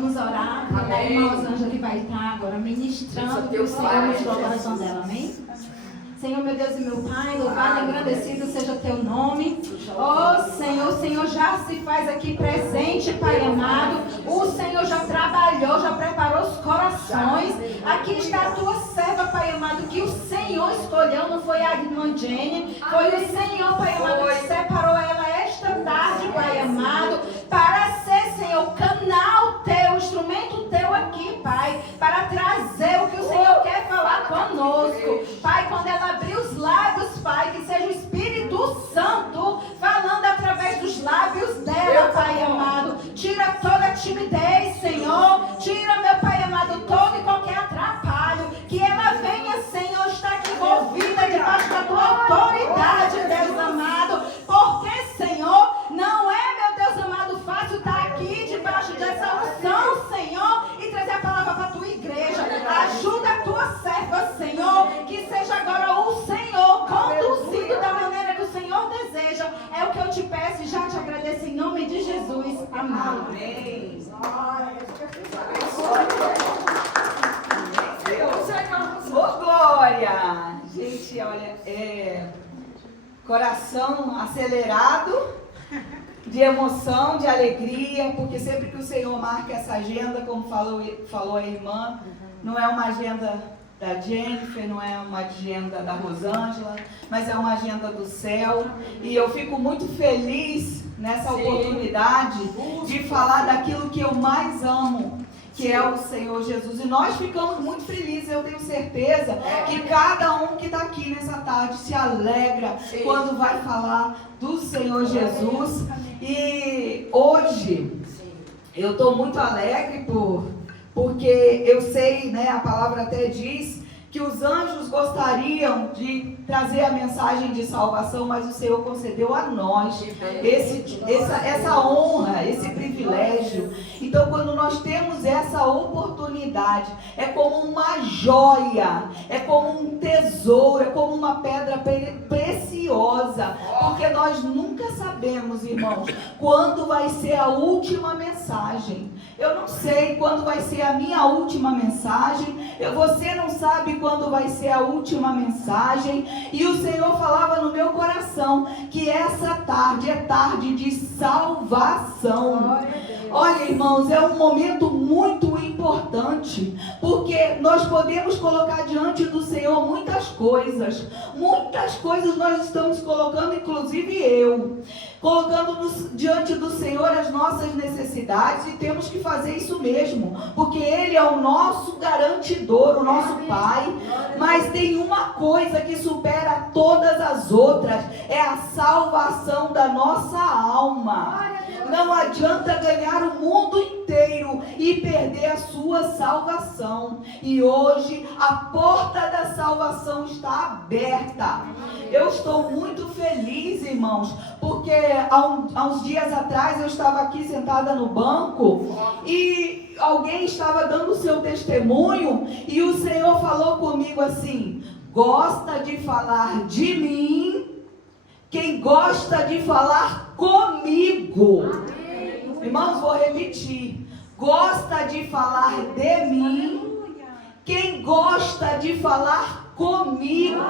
Vamos orar. A irmã Rosângela vai estar agora ministrando que o Senhor mostrou o coração dela. Amém? Senhor, meu Deus e meu Pai, louvado e engrandecido seja teu nome. Oh, Senhor, o Senhor já se faz aqui presente, Pai amado. O Senhor já trabalhou, já preparou os corações. Aqui está a tua serva, Pai amado, que o Senhor escolheu, não foi a irmã Jenny. Foi o Senhor, Pai amado, que separou ela esta tarde, Pai amado, para ser, Senhor, canal teu, instrumento teu aqui, Pai, para trazer o que o Senhor quer falar conosco. Pai, quando ela abrir os lábios, Pai, que seja o Espírito Santo falando através dos lábios dela, Pai amado. Tira toda a timidez, Senhor. Tira, meu Pai amado, todo e qualquer atrapalho. Que ela venha, Senhor, estar aqui envolvida debaixo da tua autoridade, Deus amado. Porque, Senhor, não é, meu Deus amado, fácil estar aqui debaixo dessa unção, Senhor, e trazer a palavra para a tua igreja. Ajuda a tua serva, Senhor, que seja agora o Senhor conduzido da maneira que o Senhor deseja. É o que eu te peço e já te agradeço em nome de Jesus. Amém. Amém. Oh, glória! Gente, olha, coração acelerado, de emoção, de alegria, porque sempre que o Senhor marca essa agenda, como falou a irmã, não é uma agenda da Jennifer, não é uma agenda da Rosângela, mas é uma agenda do céu. E eu fico muito feliz nessa oportunidade de falar daquilo que eu mais amo, que é o Senhor Jesus. E nós ficamos muito felizes, eu tenho certeza que cada um que está aqui nessa tarde se alegra quando vai falar do Senhor Jesus. E hoje eu estou muito alegre porque eu sei, né, a palavra até diz que os anjos gostariam de trazer a mensagem de salvação, mas o Senhor concedeu a nós essa honra, esse privilégio. Então, quando nós temos essa oportunidade, é como uma joia, é como um tesouro, é como uma pedra preciosa, porque nós nunca sabemos, irmãos, quando vai ser a última mensagem. Eu não sei quando vai ser a minha última mensagem, você não sabe quando vai ser a última mensagem, e o Senhor falava no meu coração que essa tarde é tarde de salvação. Olha, irmãos, é um momento muito importante, porque nós podemos colocar diante do Senhor muitas coisas nós estamos colocando, inclusive eu, colocando diante do Senhor as nossas necessidades, e temos que fazer isso mesmo, porque Ele é o nosso garantidor, o nosso Pai. Mas tem uma coisa que supera todas as outras, é a salvação da nossa alma. Não adianta ganhar o mundo inteiro e perder a sua salvação. E hoje a porta da salvação está aberta. Eu estou muito feliz, irmãos, porque há uns dias atrás eu estava aqui sentada no banco e alguém estava dando o seu testemunho e o Senhor falou comigo assim: gosta de falar de mim quem gosta de falar comigo. Irmãos, vou repetir: gosta de falar de mim quem gosta de falar comigo.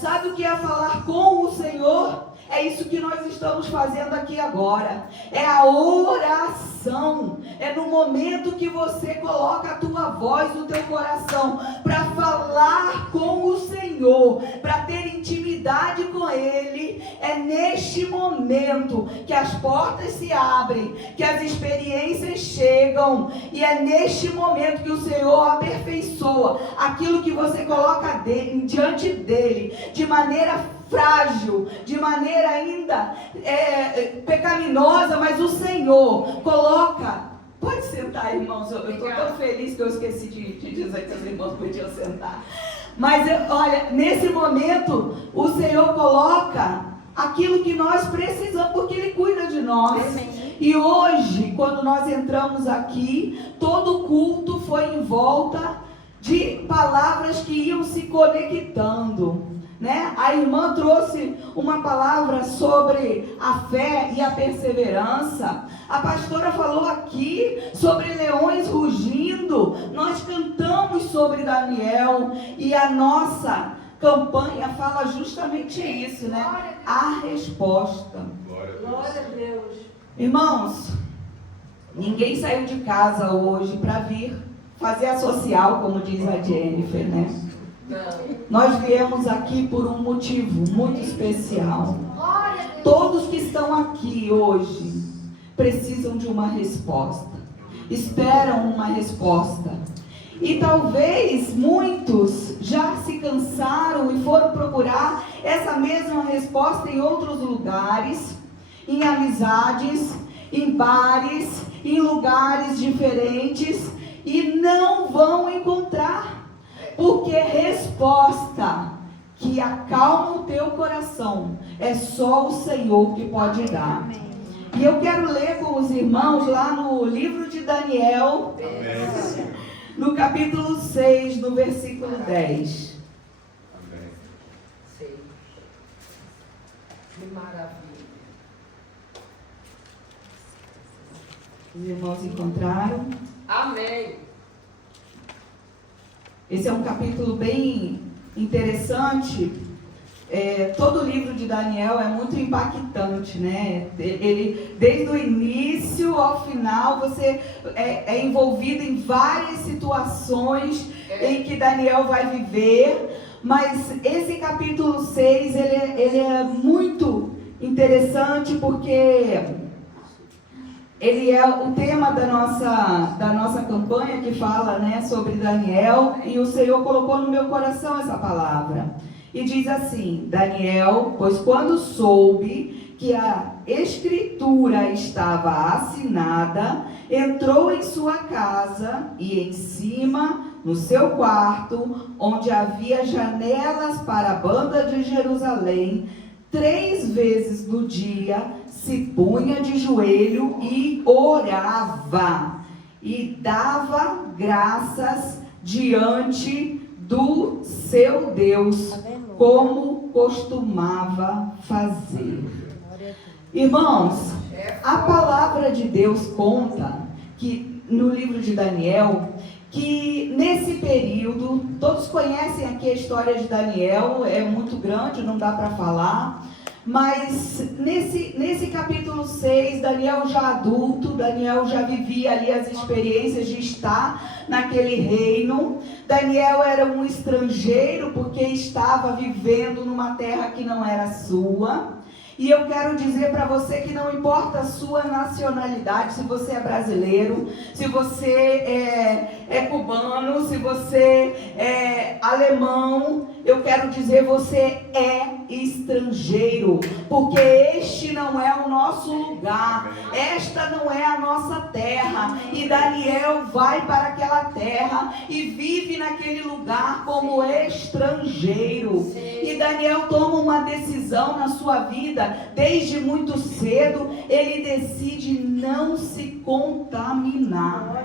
Sabe o que é falar com o Senhor? É isso que nós estamos fazendo aqui agora. É a oração. É no momento que você coloca a tua voz no teu coração para falar com o Senhor, para ter intimidade com Ele. É neste momento que as portas se abrem, que as experiências chegam, e é neste momento que o Senhor aperfeiçoa aquilo que você coloca diante dele, de maneira frágil, de maneira ainda pecaminosa, mas o Senhor coloca. Pode sentar, irmãos, eu estou tão feliz que eu esqueci de dizer que os irmãos podiam sentar. Mas olha, nesse momento o Senhor coloca aquilo que nós precisamos, porque Ele cuida de nós. E hoje, quando nós entramos aqui, todo o culto foi em volta de palavras que iam se conectando, né? A irmã trouxe uma palavra sobre a fé e a perseverança. A pastora falou aqui sobre leões rugindo. Nós cantamos sobre Daniel. E a nossa campanha fala justamente isso, né? A resposta. Glória a Deus. Irmãos, ninguém saiu de casa hoje para vir fazer a social, como diz a Jennifer, né? Nós viemos aqui por um motivo muito especial. Todos que estão aqui hoje precisam de uma resposta, esperam uma resposta. E talvez muitos já se cansaram e foram procurar essa mesma resposta em outros lugares, em amizades, em bares, em lugares diferentes, e não vão encontrar. Porque resposta que acalma o teu coração é só o Senhor que pode dar. E eu quero ler com os irmãos lá no livro de Daniel, no capítulo 6, no versículo 10. Amém. Que maravilha. Os irmãos encontraram? Amém. Esse é um capítulo bem interessante. Todo o livro de Daniel é muito impactante, né? Ele, desde o início ao final, você é envolvido em várias situações em que Daniel vai viver. Mas esse capítulo 6, ele é muito interessante porque ele é o tema da nossa campanha que fala, né, sobre Daniel, e o Senhor colocou no meu coração essa palavra. E diz assim: Daniel, pois quando soube que a escritura estava assinada, entrou em sua casa e em cima, no seu quarto, onde havia janelas para a banda de Jerusalém, 3 vezes no dia se punha de joelho e orava e dava graças diante do seu Deus, como costumava fazer. Irmãos, a palavra de Deus conta que no livro de Daniel, que nesse período, todos conhecem aqui a história de Daniel, é muito grande, não dá para falar, mas nesse capítulo 6, Daniel já adulto, Daniel já vivia ali as experiências de estar naquele reino. Daniel era um estrangeiro porque estava vivendo numa terra que não era sua. E eu quero dizer para você que não importa a sua nacionalidade, se você é brasileiro, se você é cubano, se você é alemão, eu quero dizer, você é estrangeiro, porque este não é o nosso lugar, esta não é a nossa terra. E Daniel vai para aquela terra e vive naquele lugar como estrangeiro. E Daniel toma uma decisão na sua vida. Desde muito cedo, ele decide não se contaminar.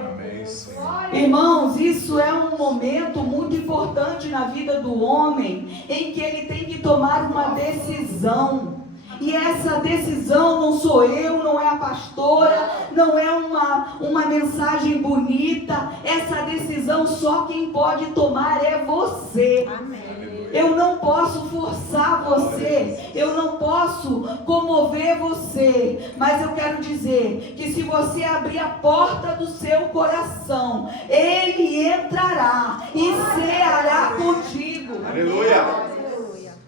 Irmãos, isso é um momento muito importante na vida do homem, em que ele tem que tomar uma decisão. E essa decisão não sou eu, não é a pastora, não é uma mensagem bonita. Essa decisão só quem pode tomar é você. Amém. Eu não posso forçar você, eu não posso comover você, mas eu quero dizer que se você abrir a porta do seu coração, Ele entrará e ceará contigo. Aleluia!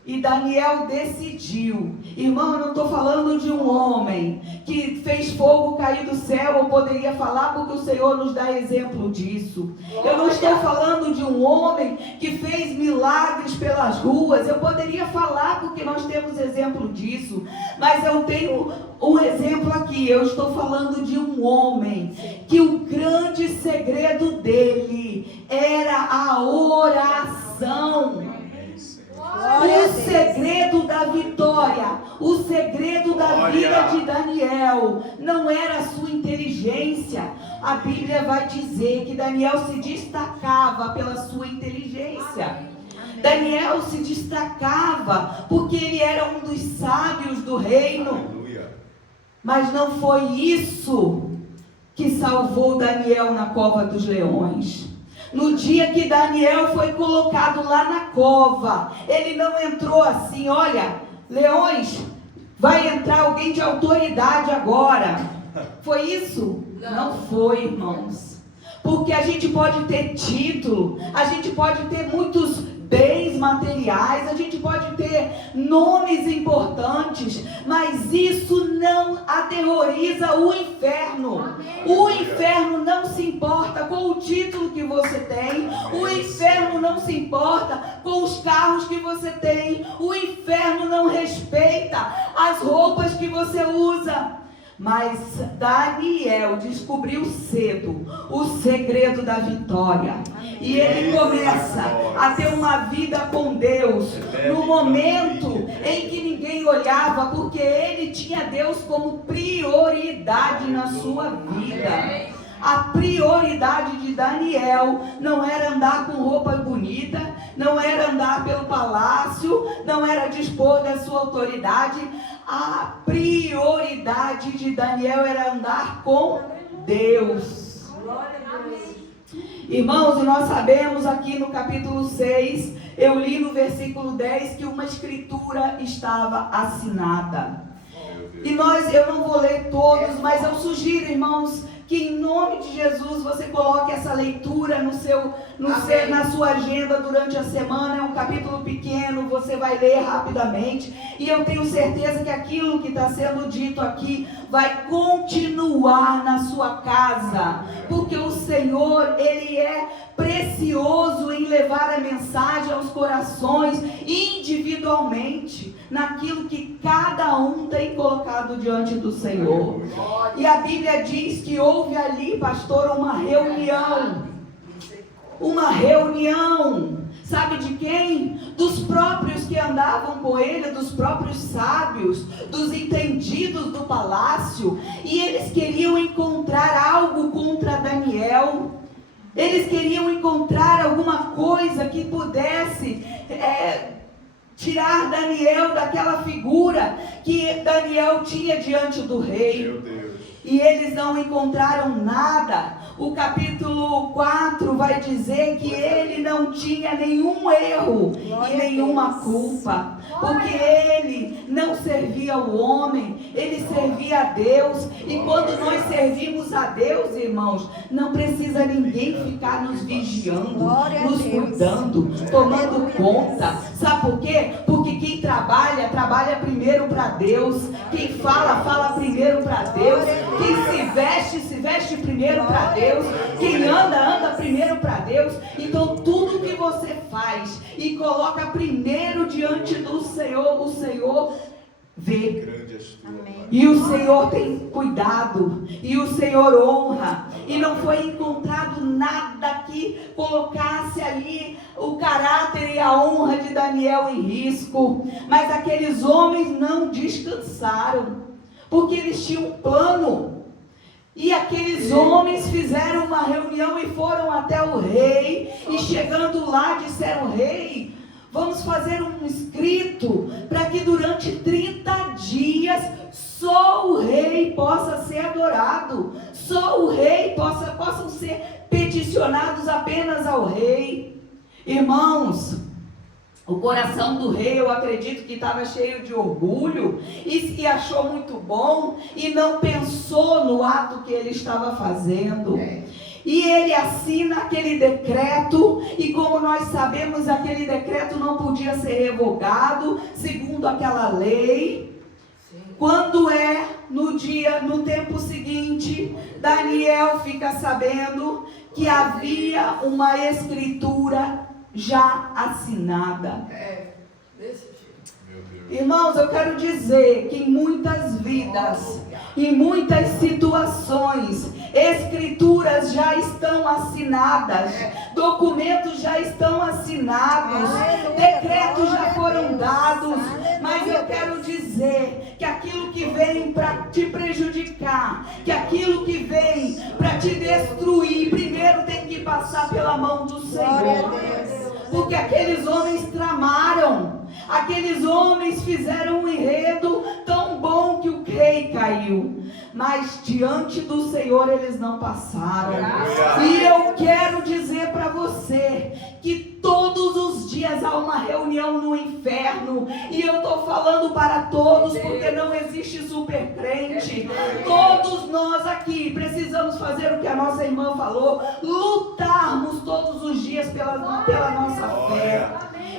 E Daniel decidiu. Irmão, eu não estou falando de um homem que fez fogo cair do céu. Eu poderia falar porque o Senhor nos dá exemplo disso. Eu não estou falando de um homem que fez milagres pelas ruas. Eu poderia falar porque nós temos exemplo disso. Mas eu tenho um exemplo aqui. Eu estou falando de um homem que o grande segredo dele era a oração. O segredo da vitória, o segredo da vida de Daniel não era a sua inteligência. A Bíblia vai dizer que Daniel se destacava pela sua inteligência. Daniel se destacava porque ele era um dos sábios do reino. Mas não foi isso que salvou Daniel na cova dos leões. No dia que Daniel foi colocado lá na cova, ele não entrou assim, olha, leões, vai entrar alguém de autoridade agora. Foi isso? Não foi, irmãos. Porque a gente pode ter título, a gente pode ter muitos bens materiais, a gente pode ter nomes importantes, mas isso não aterroriza o inferno. O inferno não se importa com o título que você tem, o inferno não se importa com os carros que você tem, o inferno não respeita as roupas que você usa. Mas Daniel descobriu cedo o segredo da vitória. E ele começa a ter uma vida com Deus no momento em que ninguém olhava, porque ele tinha Deus como prioridade na sua vida. A prioridade de Daniel não era andar com roupa bonita, não era andar pelo palácio, não era dispor da sua autoridade. A prioridade de Daniel era andar com Deus. Irmãos, e nós sabemos aqui no capítulo 6, eu li no versículo 10 que uma escritura estava assinada. E eu não vou ler todos, mas eu sugiro, irmãos, que em nome de Jesus você coloque essa leitura na sua agenda durante a semana. É um capítulo pequeno, você vai ler rapidamente. E eu tenho certeza que aquilo que está sendo dito aqui vai continuar na sua casa. Porque o Senhor, Ele é precioso em levar a mensagem aos corações individualmente, naquilo que cada um tem colocado diante do Senhor. E a Bíblia diz que houve ali, pastor, uma reunião. Sabe de quem? Dos próprios que andavam com ele, dos próprios sábios, dos entendidos do palácio. E eles queriam encontrar algo contra Daniel. Eles queriam encontrar alguma coisa que pudesse tirar Daniel daquela figura que Daniel tinha diante do rei. Meu Deus. E eles não encontraram nada. O capítulo 4 vai dizer que ele não tinha nenhum erro e nenhuma culpa, porque ele não servia ao homem, ele servia a Deus. E quando nós servimos a Deus, irmãos, não precisa ninguém ficar nos vigiando, nos cuidando, tomando conta. Sabe por quê? Porque quem trabalha primeiro para Deus. Quem fala primeiro para Deus. Quem se veste primeiro para Deus. Quem anda primeiro para Deus. Então tudo que você faz e coloca primeiro diante do Senhor, o Senhor vê. E o Senhor tem cuidado, e o Senhor honra. E não foi encontrado nada que colocasse ali o caráter e a honra de Daniel em risco. Mas aqueles homens não descansaram, porque eles tinham um plano. E aqueles homens fizeram uma reunião e foram até o rei. E chegando lá disseram: rei, vamos fazer um escrito para que durante 30 dias só o rei possa ser adorado. Só o rei possam ser peticionados apenas ao rei. Irmãos, o coração do rei, eu acredito que estava cheio de orgulho e achou muito bom e não pensou no ato que ele estava fazendo. E ele assina aquele decreto, e como nós sabemos, aquele decreto não podia ser revogado segundo aquela lei. Quando no tempo seguinte, Daniel fica sabendo que havia uma escritura já assinada. Irmãos, eu quero dizer que em muitas vidas, em muitas situações, escrituras já estão assinadas, documentos já estão assinados, decretos já foram dados, mas eu quero dizer que aquilo que vem para te prejudicar, que aquilo que vem para te destruir, primeiro tem que passar pela mão do Senhor. Porque aqueles homens tramaram, aqueles homens fizeram um enredo tão bom que o rei caiu, mas diante do Senhor eles não passaram. E eu quero dizer para você que todos os dias há uma reunião no inferno, e eu estou falando para todos, porque não existe super crente. Todos nós aqui precisamos fazer o que a nossa irmã falou, lutarmos todos os dias pela nossa fé.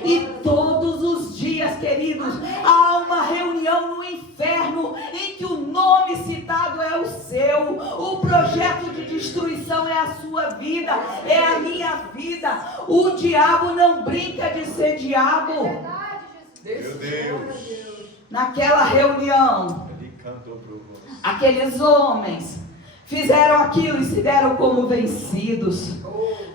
E todos os dias, queridos, há uma reunião no inferno em que o nome citado é o seu. O projeto de destruição é a sua vida, é a minha vida. O diabo não brinca de ser diabo. Meu Deus. Naquela reunião, aqueles homens fizeram aquilo e se deram como vencidos.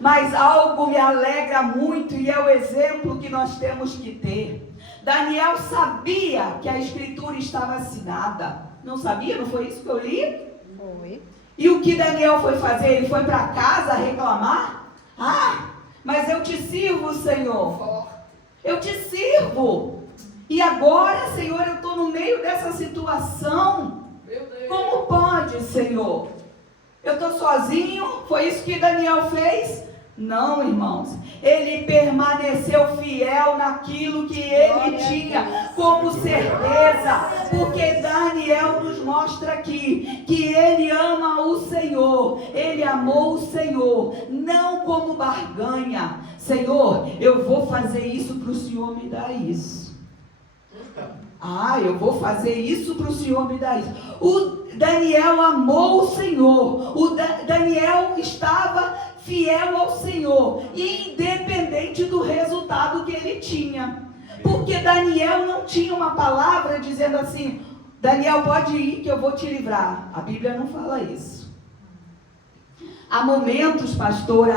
Mas algo me alegra muito e é o exemplo que nós temos que ter. Daniel sabia que a escritura estava assinada. Não sabia? Não foi isso que eu li? Foi. E o que Daniel foi fazer? Ele foi para casa reclamar? Mas eu te sirvo, Senhor. Eu te sirvo. E agora, Senhor, eu estou no meio dessa situação. Como pode, Senhor? Eu estou sozinho? Foi isso que Daniel fez? Não, irmãos. Ele permaneceu fiel naquilo que ele tinha como certeza. Porque Daniel nos mostra aqui que ele ama o Senhor. Ele amou o Senhor, não como barganha. Senhor, eu vou fazer isso para o Senhor me dar isso. Eu vou fazer isso para o Senhor me dar isso. O Daniel amou o Senhor. Daniel estava fiel ao Senhor, independente do resultado que ele tinha. Porque Daniel não tinha uma palavra dizendo assim: Daniel, pode ir que eu vou te livrar. A Bíblia não fala isso. Há momentos, pastora,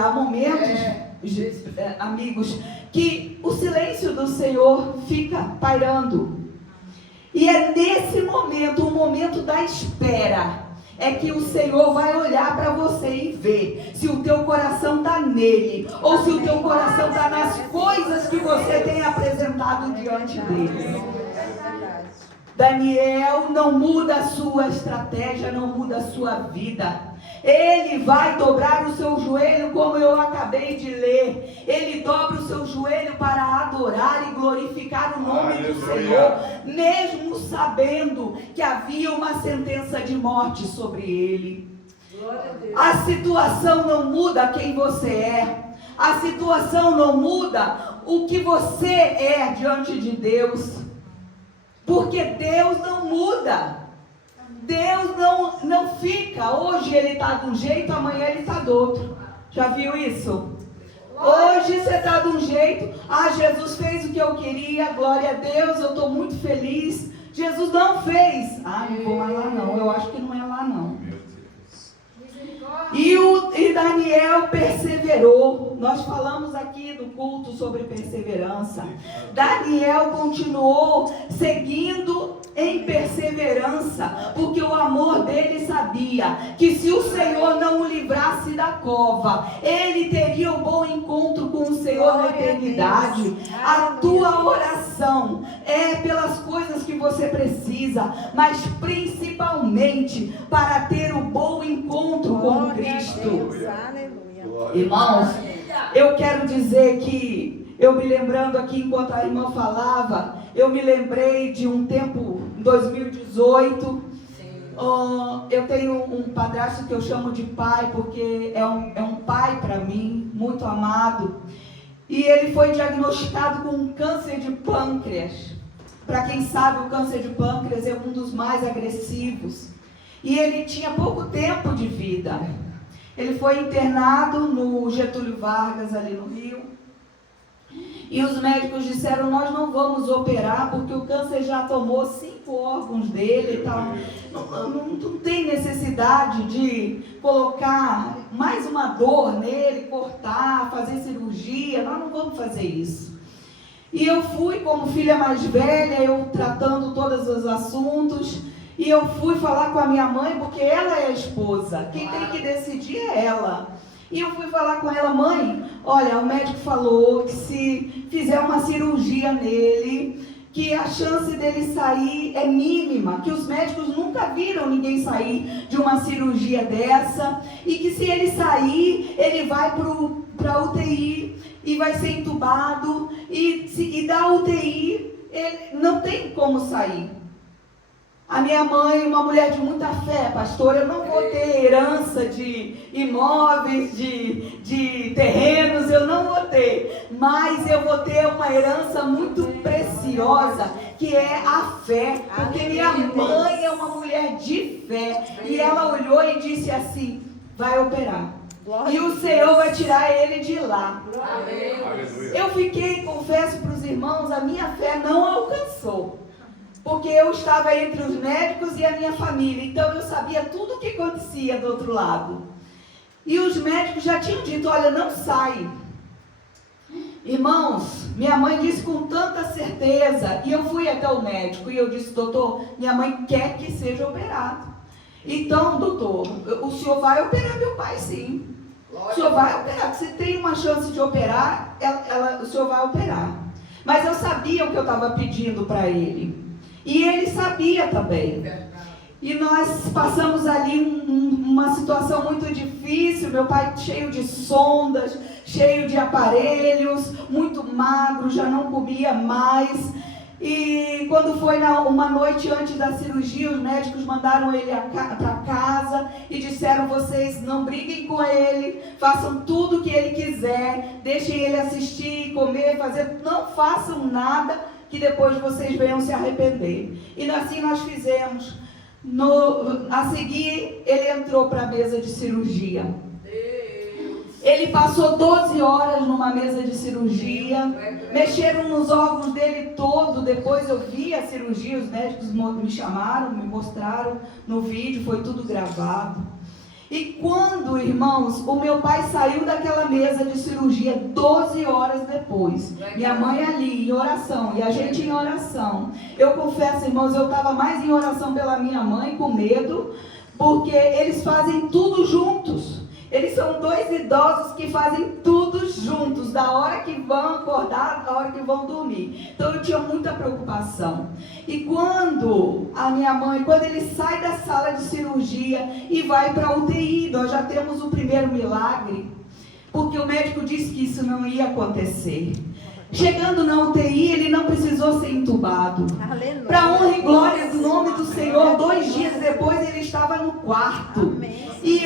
amigos, que o silêncio do Senhor fica pairando. E é nesse momento, o momento da espera, é que o Senhor vai olhar para você e ver se o teu coração está nele, ou se o teu coração está nas coisas que você tem apresentado diante dele. Daniel não muda a sua estratégia, não muda a sua vida. Ele vai dobrar o seu joelho, como eu acabei de ler. Ele dobra o seu joelho para adorar e glorificar o nome do Senhor, mesmo sabendo que havia uma sentença de morte sobre ele. A situação não muda quem você é. A situação não muda o que você é diante de Deus. Porque Deus não muda. Deus não fica. Hoje ele está de um jeito, amanhã ele está do outro. Já viu isso? Hoje você está de um jeito. Jesus fez o que eu queria. Glória a Deus, eu estou muito feliz. Jesus não fez. Não vou mais lá não. Eu acho que não é lá não. E Daniel perseverou. Nós falamos aqui do culto sobre perseverança. Daniel continuou seguindo em perseverança, porque o amor dele sabia que se o Senhor não o livrasse da cova, ele teria um bom encontro com o Senhor na eternidade. A tua oração é pelas coisas que você precisa, mas principalmente para ter um bom encontro com Cristo. Irmãos, eu quero dizer que eu me lembrando aqui enquanto a irmã falava, eu me lembrei de um tempo, em 2018, eu tenho um padrasto que eu chamo de pai, porque é um pai para mim, muito amado, e ele foi diagnosticado com um câncer de pâncreas. Para quem sabe, o câncer de pâncreas é um dos mais agressivos, e ele tinha pouco tempo de vida. Ele foi internado no Getúlio Vargas, ali no Rio. E os médicos disseram: nós não vamos operar porque o câncer já tomou 5 órgãos dele e tal. Não tem necessidade de colocar mais uma dor nele, cortar, fazer cirurgia. Nós não vamos fazer isso. E eu fui, como filha mais velha, eu tratando todos os assuntos. E eu fui falar com a minha mãe, porque ela é a esposa. Quem tem que decidir é ela. E eu fui falar com ela: mãe, olha, o médico falou que se fizer uma cirurgia nele, que a chance dele sair é mínima, que os médicos nunca viram ninguém sair de uma cirurgia dessa, e que se ele sair, ele vai para a UTI e vai ser entubado, e da UTI ele não tem como sair. A minha mãe, uma mulher de muita fé, pastor, eu não vou ter herança de imóveis, de terrenos, eu não vou ter. Mas eu vou ter uma herança muito preciosa, que é a fé. Porque minha mãe é uma mulher de fé. E ela olhou e disse assim, vai operar. E o Senhor vai tirar ele de lá. Eu fiquei, confesso para os irmãos, a minha fé não alcançou. Porque eu estava entre os médicos e a minha família, então eu sabia tudo o que acontecia do outro lado. E os médicos já tinham dito, olha, não sai. Irmãos, minha mãe disse com tanta certeza, e eu fui até o médico, e eu disse, doutor, minha mãe quer que seja operado. Então, doutor, o senhor vai operar meu pai, sim. O senhor vai operar, se tem uma chance de operar, o senhor vai operar. Mas eu sabia o que eu estava pedindo para ele. E ele sabia também. E nós passamos ali uma situação muito difícil. Meu pai cheio de sondas, cheio de aparelhos, muito magro, já não comia mais. E quando foi uma noite antes da cirurgia, os médicos mandaram ele para casa e disseram, vocês não briguem com ele, façam tudo o que ele quiser, deixem ele assistir, comer, fazer, não façam nada que depois vocês venham se arrepender. E assim nós fizemos. A seguir, ele entrou para a mesa de cirurgia. Ele passou 12 horas numa mesa de cirurgia, mexeram nos órgãos dele todo. Depois eu vi a cirurgia, os médicos me chamaram, me mostraram no vídeo, foi tudo gravado. E quando, irmãos, o meu pai saiu daquela mesa de cirurgia 12 horas depois, minha mãe ali em oração, e a gente em oração, eu confesso, irmãos, eu estava mais em oração pela minha mãe, com medo, porque eles fazem tudo juntos. Eles são dois idosos que fazem tudo juntos, da hora que vão acordar, da hora que vão dormir. Então eu tinha muita preocupação. E quando a minha mãe, quando ele sai da sala de cirurgia e vai para a UTI, nós já temos o primeiro milagre, porque o médico disse que isso não ia acontecer. Chegando na UTI, ele não precisou ser entubado. Para honra e glória do nome do Senhor, 2 dias depois ele estava no quarto. Amém. E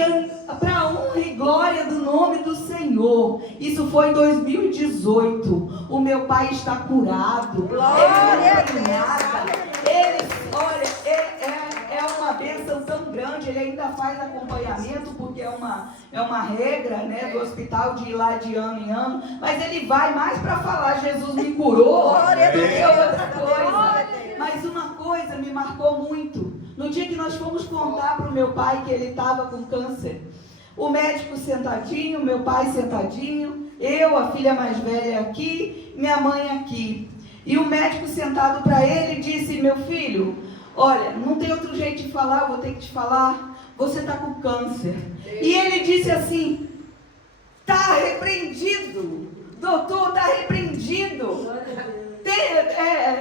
para honra e glória do nome do Senhor, isso foi em 2018. O meu pai está curado. Glória a Deus. Ele, olha, é uma bênção tão grande. Ele ainda faz acompanhamento, porque é uma regra, né, do hospital de ir lá de ano em ano. Mas ele vai mais para falar, Jesus me curou, do que outra coisa. Mas uma coisa me marcou muito. No dia que nós fomos contar para o meu pai que ele estava com câncer, o médico sentadinho, meu pai sentadinho, eu, a filha mais velha aqui, minha mãe aqui. E o médico sentado para ele disse, meu filho, olha, não tem outro jeito de falar, eu vou ter que te falar, você está com câncer. E ele disse assim, está repreendido, doutor, está repreendido.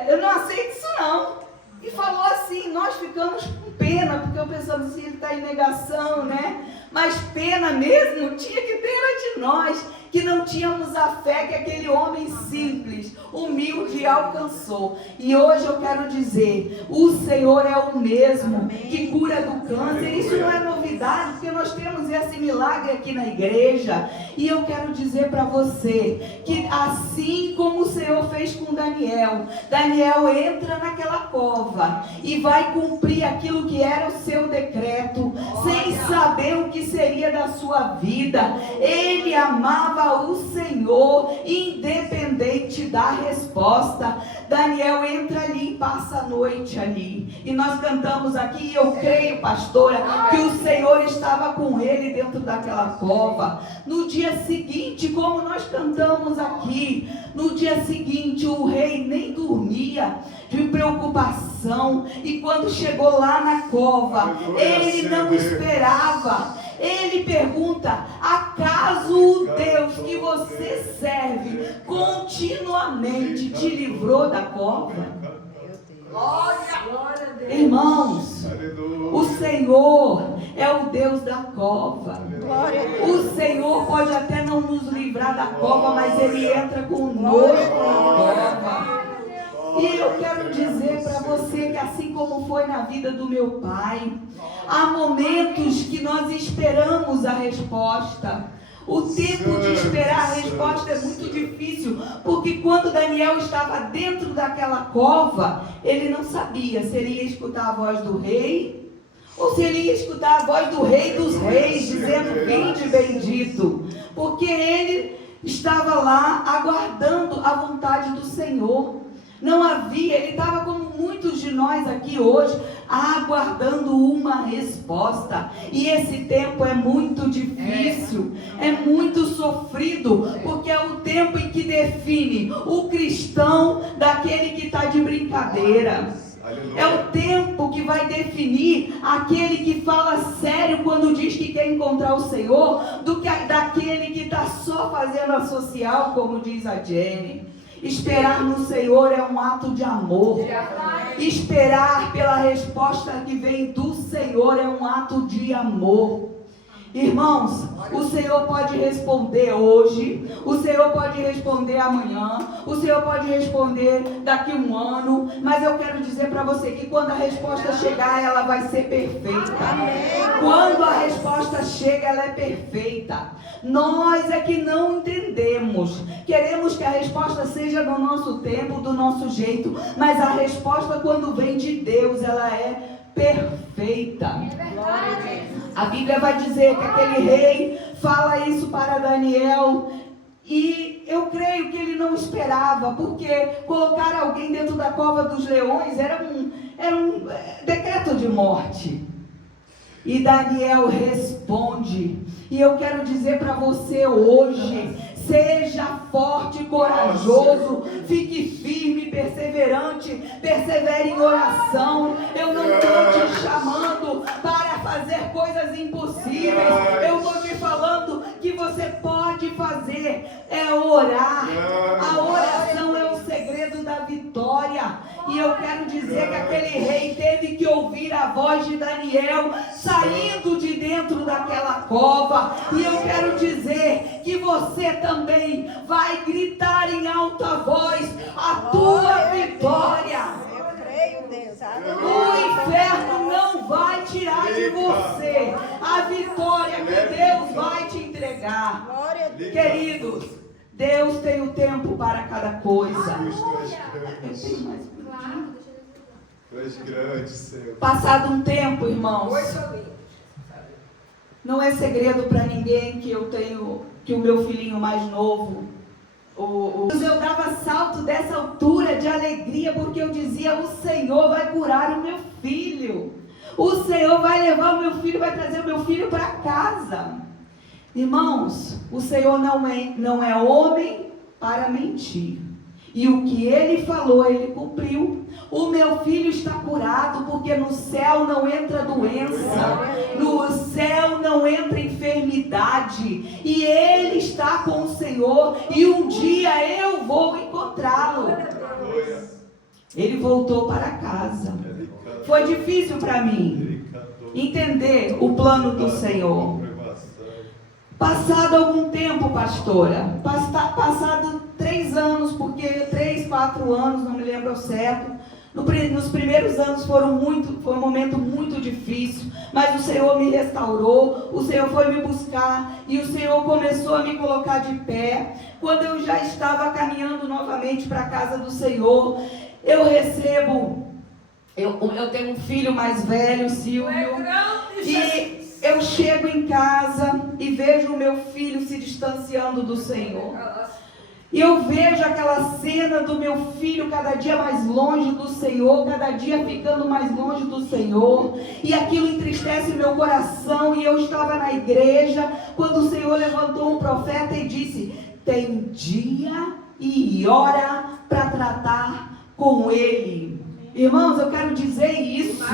Eu não aceito isso não. E falou assim, nós ficamos com pena, porque eu pensamos assim, ele está em negação, né? Mas pena mesmo tinha que ter era de nós, que não tínhamos a fé que aquele homem simples, humilde alcançou. E hoje eu quero dizer, o Senhor é o mesmo que cura do câncer. Isso não é novidade, porque nós temos esse milagre aqui na igreja. E eu quero dizer para você, que assim como o Senhor fez com Daniel, Daniel entra naquela cova e vai cumprir aquilo que era o seu decreto, sem saber o que seria da sua vida. Ele amava o Senhor, independente da resposta. Daniel entra ali e passa a noite ali. E nós cantamos aqui, eu creio, pastora, que o Senhor estava com ele dentro daquela cova. No dia seguinte, como nós cantamos aqui, no dia seguinte o rei nem dormia de preocupação. E quando chegou lá na cova, ele não esperava. Ele pergunta, acaso o Deus que você serve continuamente te livrou da cova? Irmãos, o Senhor é o Deus da cova. O Senhor pode até não nos livrar da cova, mas Ele entra conosco na cova. E eu quero dizer para você que assim como foi na vida do meu pai, há momentos que nós esperamos a resposta. O tempo de esperar a resposta é muito difícil, porque quando Daniel estava dentro daquela cova, ele não sabia se ele ia escutar a voz do rei, ou se ele ia escutar a voz do rei dos reis, dizendo: vinde bendito, porque ele estava lá aguardando a vontade do Senhor. Não havia, ele estava como muitos de nós aqui hoje, aguardando uma resposta. E esse tempo é muito difícil, é muito sofrido, porque é o tempo em que define o cristão daquele que está de brincadeira. É o tempo que vai definir aquele que fala sério quando diz que quer encontrar o Senhor, do que daquele que está só fazendo a social, como diz a Jenny. Esperar no Senhor é um ato de amor. Esperar pela resposta que vem do Senhor é um ato de amor. Irmãos, o Senhor pode responder hoje, o Senhor pode responder amanhã, o Senhor pode responder daqui a um ano, mas eu quero dizer para você que quando a resposta chegar, ela vai ser perfeita. Quando a resposta chega, ela é perfeita. Nós é que não entendemos, queremos que a resposta seja no nosso tempo, do nosso jeito, mas a resposta quando vem de Deus, ela é perfeita. A Bíblia vai dizer que aquele rei fala isso para Daniel, e eu creio que ele não esperava, porque colocar alguém dentro da cova dos leões era um decreto de morte. E Daniel responde, e eu quero dizer para você hoje: seja forte e corajoso, fique firme, perseverante, persevere em oração. Eu não estou te chamando para fazer coisas impossíveis, eu estou te falando que você pode fazer, é orar. A oração é o segredo da vitória. E eu quero dizer que aquele rei teve que ouvir a voz de Daniel saindo de dentro daquela cova. E eu quero dizer que você também vai gritar em alta voz a tua vitória. Eu creio, Deus. O inferno não vai tirar de você a vitória que Deus vai te entregar. Glória a Deus. Queridos, Deus tem o tempo para cada coisa. Passado um tempo, irmãos, não é segredo para ninguém que o meu filhinho mais novo, eu dava salto dessa altura de alegria, porque eu dizia: o Senhor vai curar o meu filho, o Senhor vai levar o meu filho, vai trazer o meu filho para casa. Irmãos, o Senhor não é homem para mentir, e o que Ele falou, Ele cumpriu. O meu filho está curado, porque no céu não entra doença, no céu não entra enfermidade, e ele está com o Senhor, e um dia eu vou encontrá-lo. Ele voltou para casa. Foi difícil para mim entender o plano do Senhor. Passado algum tempo, pastora, passado 3 anos, porque 3, 4 anos, não me lembro ao certo. Nos primeiros anos foi um momento muito difícil, mas o Senhor me restaurou, o Senhor foi me buscar, e o Senhor começou a me colocar de pé. Quando eu já estava caminhando novamente para a casa do Senhor, eu tenho um filho mais velho, Silvio, e eu chego em casa e vejo o meu filho se distanciando do Senhor. E eu vejo aquela cena do meu filho cada dia mais longe do Senhor, cada dia ficando mais longe do Senhor. E aquilo entristece o meu coração. E eu estava na igreja quando o Senhor levantou um profeta e disse: tem dia e hora para tratar com ele. Irmãos, eu quero dizer isso.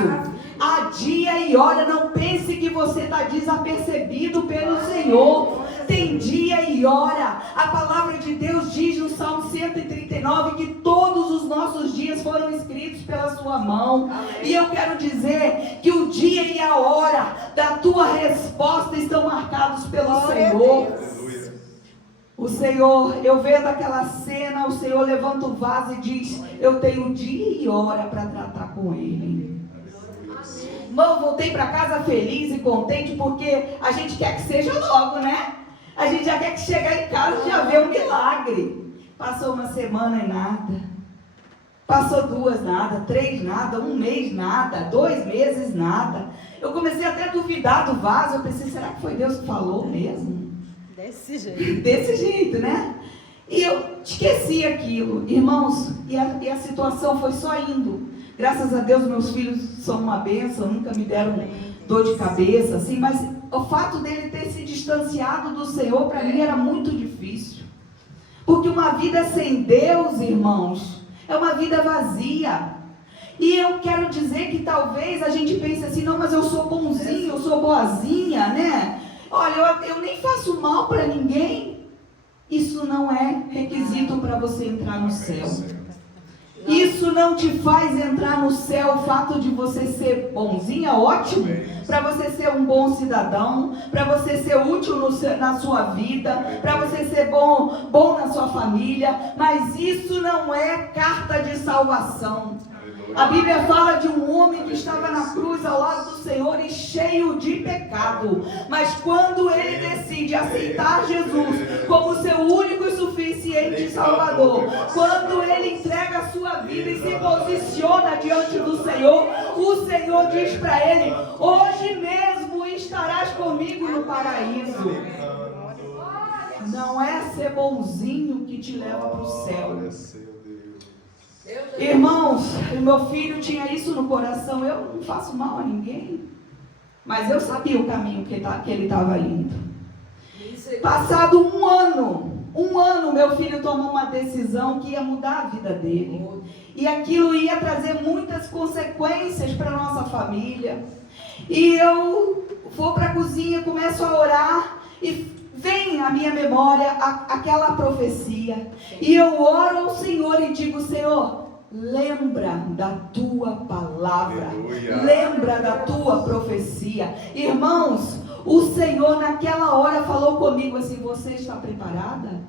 Há dia e hora, não pense que você está desapercebido pelo Senhor. dia e hora. A palavra de Deus diz no Salmo 139 que todos os nossos dias foram escritos pela sua mão. Amém. E eu quero dizer que o dia e a hora da tua resposta estão marcados pelo Senhor. O Senhor, eu vendo aquela cena, o Senhor levanta o vaso e diz: eu tenho dia e hora para tratar com ele. Irmão, voltei para casa feliz e contente, porque a gente quer que seja logo, né? A gente já quer que chegar em casa e já vê um milagre. Passou uma semana e nada. Passou 2, nada. 3, nada. 1 mês, nada. 2 meses, nada. Eu comecei até a duvidar do vaso. Eu pensei, será que foi Deus que falou mesmo? Desse jeito. Desse jeito, né? E eu esqueci aquilo. Irmãos, e a situação foi só indo. Graças a Deus, meus filhos são uma bênção, nunca me deram dor de cabeça, assim, mas o fato dele ter se distanciado do Senhor, para mim, era muito difícil. Porque uma vida sem Deus, irmãos, é uma vida vazia. E eu quero dizer que talvez a gente pense assim, não, mas eu sou bonzinho, eu sou boazinha, né? Olha, eu nem faço mal para ninguém. Isso não é requisito para você entrar no céu. Isso não te faz entrar no céu. O fato de você ser bonzinho é ótimo, para você ser um bom cidadão, para você ser útil na sua vida, para você ser bom na sua família, mas isso não é carta de salvação. A Bíblia fala de um homem que estava na cruz ao lado do Senhor e cheio de pecado. Mas quando ele decide aceitar Jesus como seu único e suficiente Salvador, quando ele entrega a sua vida e se posiciona diante do Senhor, o Senhor diz para ele: hoje mesmo estarás comigo no paraíso. Não é ser bonzinho que te leva para o céu. Irmãos, meu filho tinha isso no coração. Eu não faço mal a ninguém, mas eu sabia o caminho que ele estava indo. Passado um ano, meu filho tomou uma decisão que ia mudar a vida dele. E aquilo ia trazer muitas consequências para a nossa família. E eu vou para a cozinha, começo a orar e vem à minha memória aquela profecia. E eu oro ao Senhor e digo: Senhor, lembra da tua palavra. Aleluia. Lembra da tua profecia. Irmãos, o Senhor naquela hora falou comigo assim: você está preparada?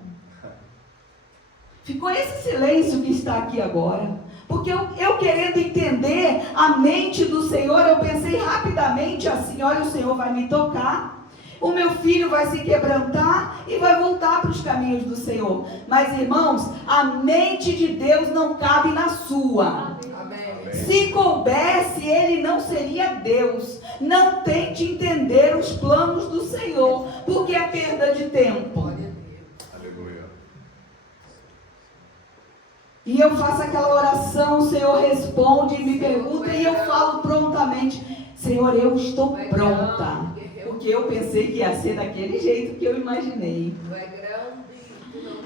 Ficou esse silêncio que está aqui agora. Porque eu querendo entender a mente do Senhor, eu pensei rapidamente assim: olha, o Senhor vai me tocar. O meu filho vai se quebrantar e vai voltar para os caminhos do Senhor. Mas, irmãos, a mente de Deus não cabe na sua. Amém. Se coubesse, ele não seria Deus. Não tente entender os planos do Senhor, porque é perda de tempo. Aleluia. E eu faço aquela oração, o Senhor responde e me pergunta, e eu falo prontamente: Senhor, eu estou pronta. Porque eu pensei que ia ser daquele jeito que eu imaginei.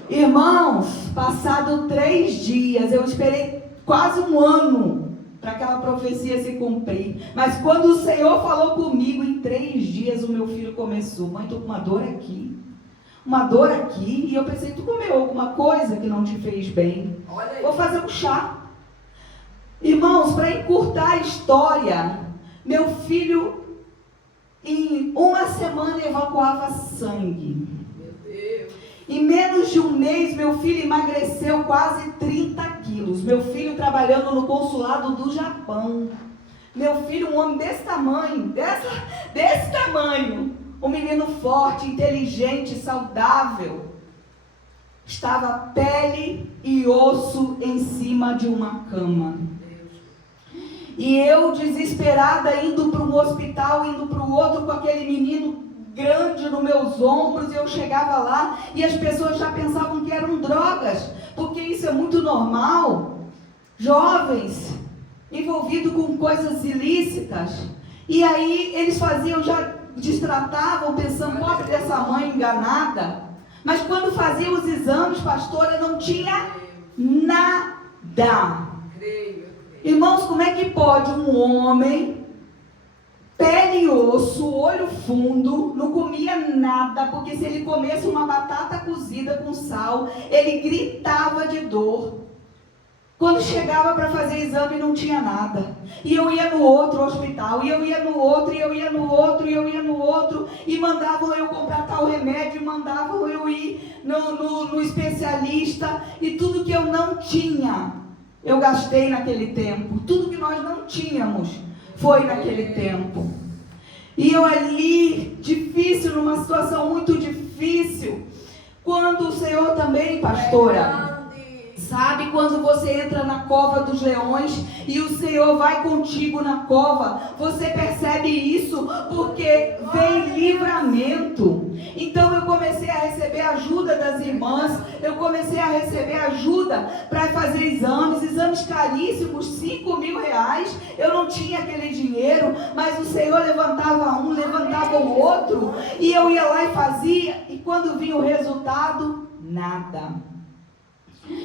Irmãos, passado 3 dias, eu esperei quase 1 ano para aquela profecia se cumprir. Mas quando o Senhor falou comigo, em 3 dias o meu filho começou: mãe, estou com uma dor aqui. Uma dor aqui. E eu pensei: tu comeu alguma coisa que não te fez bem? Vou fazer um chá. Irmãos, para encurtar a história, meu filho, em 1 semana, evacuava sangue. Meu Deus. Em menos de 1 mês, meu filho emagreceu quase 30 quilos. Meu filho trabalhando no consulado do Japão. Meu filho, um homem desse tamanho, desse tamanho. Um menino forte, inteligente, saudável. Estava pele e osso em cima de uma cama. E eu, desesperada, indo para um hospital, indo para o outro, com aquele menino grande nos meus ombros. E eu chegava lá e as pessoas já pensavam que eram drogas, porque isso é muito normal. Jovens envolvidos com coisas ilícitas. E aí eles faziam, já destratavam, pensando: pobre dessa mãe enganada. Mas quando faziam os exames, pastora, não tinha nada. Irmãos, como é que pode um homem pele e osso, olho fundo, não comia nada, porque se ele comesse uma batata cozida com sal, ele gritava de dor. Quando chegava para fazer exame não tinha nada. E eu ia no outro hospital, e eu ia no outro, e eu ia no outro, e eu ia no outro, e mandavam eu comprar tal remédio, e mandavam eu ir no especialista, e tudo que eu não tinha, eu gastei naquele tempo. Tudo que nós não tínhamos foi naquele tempo. E eu ali, difícil, numa situação muito difícil, quando o Senhor também, pastora, sabe quando você entra na cova dos leões e o Senhor vai contigo na cova, você percebe isso porque vem livramento. Então eu comecei a receber ajuda das irmãs, eu comecei a receber ajuda para fazer exames caríssimos, 5 mil reais, eu não tinha aquele dinheiro, mas o Senhor levantava um, levantava o outro, e eu ia lá e fazia, e quando vinha o resultado, nada.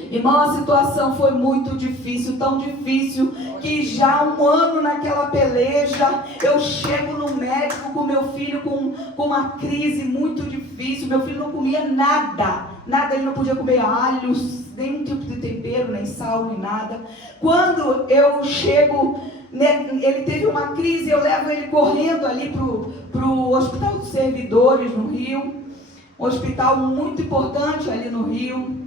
Irmão, a situação foi muito difícil, tão difícil, que já há 1 ano naquela peleja, eu chego no médico com meu filho com uma crise muito difícil. Meu filho não comia nada, ele não podia comer alhos, nenhum tipo de tempero, nem sal, nem nada. Quando eu chego, né, ele teve uma crise, eu levo ele correndo ali pro Hospital dos Servidores no Rio, um hospital muito importante ali no Rio.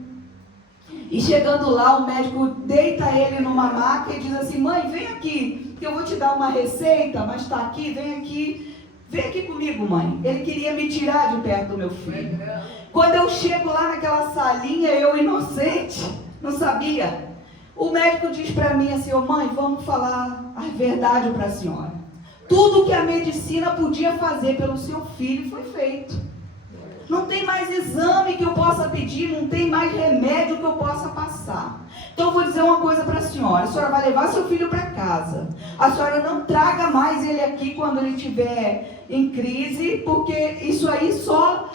E chegando lá, o médico deita ele numa maca e diz assim: mãe, vem aqui, que eu vou te dar uma receita, mas está aqui, vem aqui comigo, mãe. Ele queria me tirar de perto do meu filho. Quando eu chego lá naquela salinha, eu inocente, não sabia, o médico diz para mim assim: ô mãe, vamos falar a verdade para a senhora. Tudo que a medicina podia fazer pelo seu filho foi feito. Não tem mais exame que eu possa pedir, não tem mais remédio que eu possa passar. Então eu vou dizer uma coisa para a senhora vai levar seu filho para casa. A senhora não traga mais ele aqui quando ele estiver em crise, porque isso aí só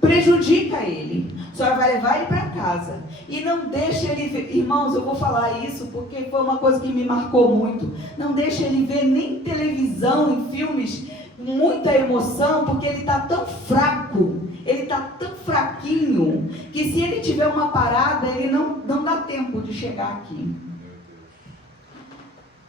prejudica ele. A senhora vai levar ele para casa. E não deixe ele ver, irmãos, eu vou falar isso porque foi uma coisa que me marcou muito. Não deixe ele ver nem televisão, em filmes, muita emoção, porque ele está tão fraco. Ele está tão fraquinho, que se ele tiver uma parada, ele não dá tempo de chegar aqui.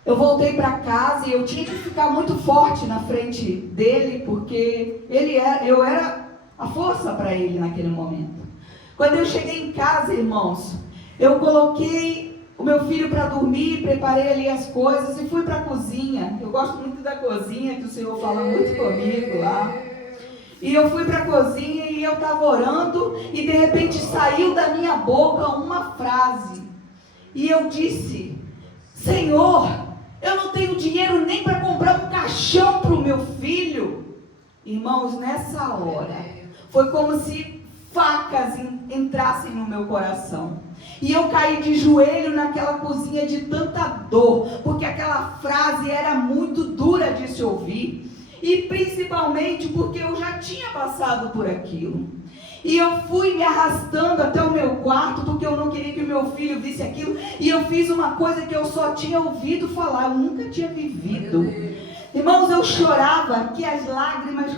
Eu voltei para casa e eu tinha que ficar muito forte na frente dele, porque eu era a força para ele naquele momento. Quando eu cheguei em casa, irmãos, eu coloquei o meu filho para dormir, preparei ali as coisas e fui para a cozinha. Eu gosto muito da cozinha, que o Senhor fala muito comigo lá. E eu fui para a cozinha e eu estava orando e de repente saiu da minha boca uma frase. E eu disse: Senhor, eu não tenho dinheiro nem para comprar um caixão para o meu filho. Irmãos, nessa hora, foi como se facas entrassem no meu coração. E eu caí de joelho naquela cozinha de tanta dor, porque aquela frase era muito dura de se ouvir. E principalmente porque eu já tinha passado por aquilo. E eu fui me arrastando até o meu quarto, porque eu não queria que o meu filho visse aquilo. E eu fiz uma coisa que eu só tinha ouvido falar, eu nunca tinha vivido. Irmãos, eu chorava, que as lágrimas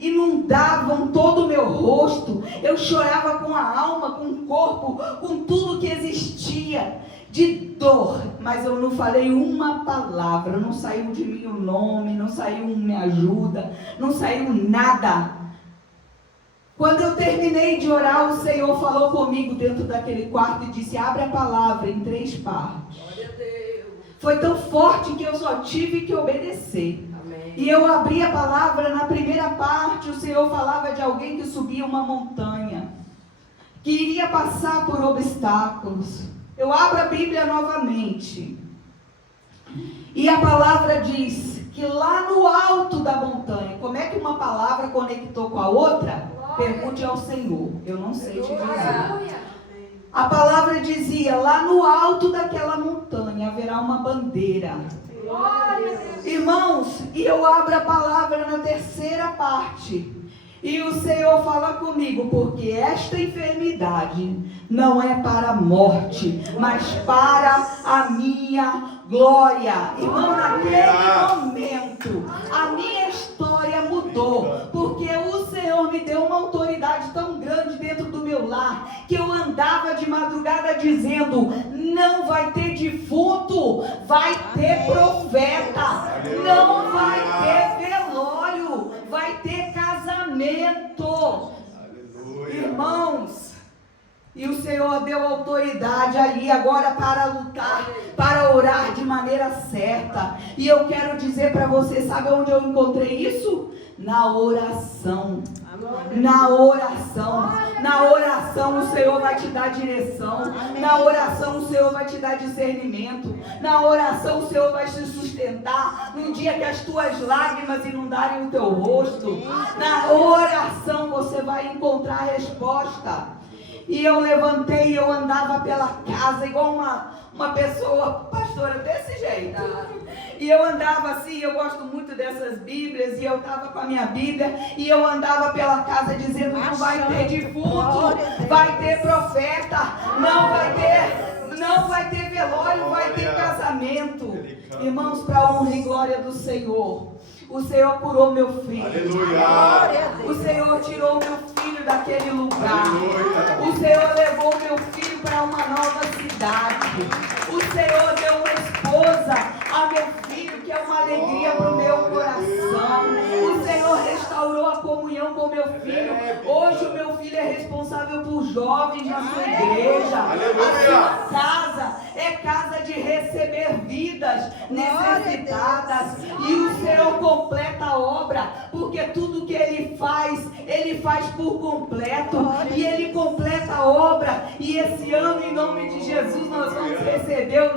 inundavam todo o meu rosto. Eu chorava com a alma, com o corpo, com tudo que existia de dor, mas eu não falei uma palavra, não saiu de mim o nome, não saiu um me ajuda, não saiu nada. Quando eu terminei de orar, o Senhor falou comigo dentro daquele quarto e disse: abre a palavra em 3 partes. Glória a Deus. Foi tão forte que eu só tive que obedecer. Amém. E eu abri a palavra, na primeira parte o Senhor falava de alguém que subia uma montanha, que iria passar por obstáculos. Eu abro a Bíblia novamente. E a palavra diz que lá no alto da montanha, como é que uma palavra conectou com a outra? Pergunte ao Senhor, eu não sei te dizer. A palavra dizia: lá no alto daquela montanha haverá uma bandeira. Irmãos, e eu abro a palavra na 3ª parte. E o Senhor fala comigo, porque esta enfermidade não é para a morte, mas para a minha glória. Irmão, naquele momento, a minha história mudou, porque o Senhor me deu uma autoridade tão grande dentro do meu lar, que eu andava de madrugada dizendo, não vai ter defunto, vai ter profeta, não vai ter velório, vai ter casamento. Irmãos, e o Senhor deu autoridade ali agora para lutar, para orar de maneira certa. E eu quero dizer para você, sabe onde eu encontrei isso? Na oração. Na oração. Na oração o Senhor vai te dar direção. Na oração o Senhor vai te dar discernimento. Na oração o Senhor vai te sustentar no dia que as tuas lágrimas inundarem o teu rosto. Na oração você vai encontrar a resposta. E eu levantei e eu andava pela casa igual uma pessoa, pastora, desse jeito. E eu andava assim, eu gosto muito dessas Bíblias, e eu estava com a minha Bíblia, e eu andava pela casa dizendo, não vai ter defunto, vai ter profeta, não vai ter velório, vai ter casamento. Irmãos, para a honra e glória do Senhor. O Senhor curou meu filho. Aleluia. O Senhor tirou meu filho daquele lugar. Aleluia. O Senhor levou meu filho para uma nova cidade. O Senhor deu uma esposa a meu filho, que é uma alegria para o meu coração. O Senhor restaurou a comunhão com meu filho. Hoje o meu filho é responsável por jovens na sua igreja. A sua casa é casa de receber vidas necessitadas. E o Senhor completa a obra, porque tudo que Ele faz por completo. E Ele completa a obra. E esse ano, em nome de Jesus, nós vamos receber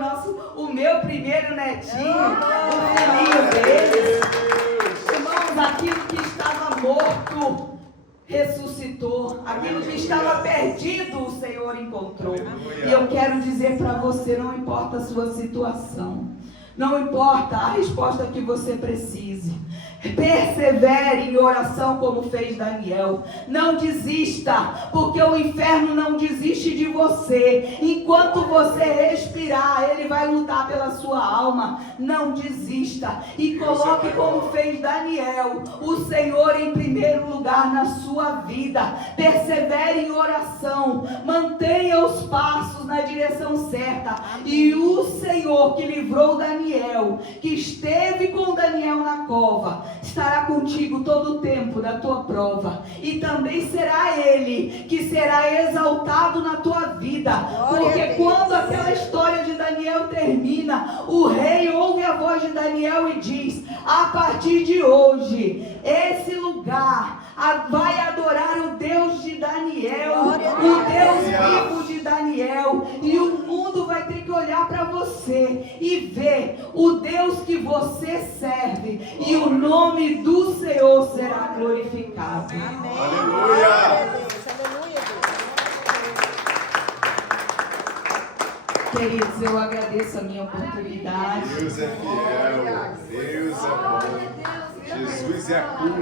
o meu primeiro netinho, o filhinho dele. Irmãos, aquilo que estava morto ressuscitou, aquilo que estava perdido o Senhor encontrou. E eu quero dizer para você, não importa a sua situação, não importa a resposta que você precise, persevere em oração como fez Daniel. Não desista, porque o inferno não desiste de você. Enquanto você respirar, ele vai lutar pela sua alma. Não desista e coloque como fez Daniel, o Senhor em primeiro lugar na sua vida. Persevere em oração, mantenha os passos na direção certa. E o Senhor que livrou Daniel, que esteve com Daniel na cova, estará contigo todo o tempo da tua prova. E também será Ele que será exaltado na tua vida. Porque quando aquela história de Daniel termina, o rei ouve a voz de Daniel e diz, a partir de hoje, esse lugar vai adorar o Deus de Daniel, o Deus vivo de Daniel. E o mundo vai ter que olhar para você e ver o Deus que você serve, e o nome do Senhor será glorificado. Amém. Aleluia. Queridos, eu agradeço a minha oportunidade. Deus é fiel. Deus é bom. Jesus é a cura.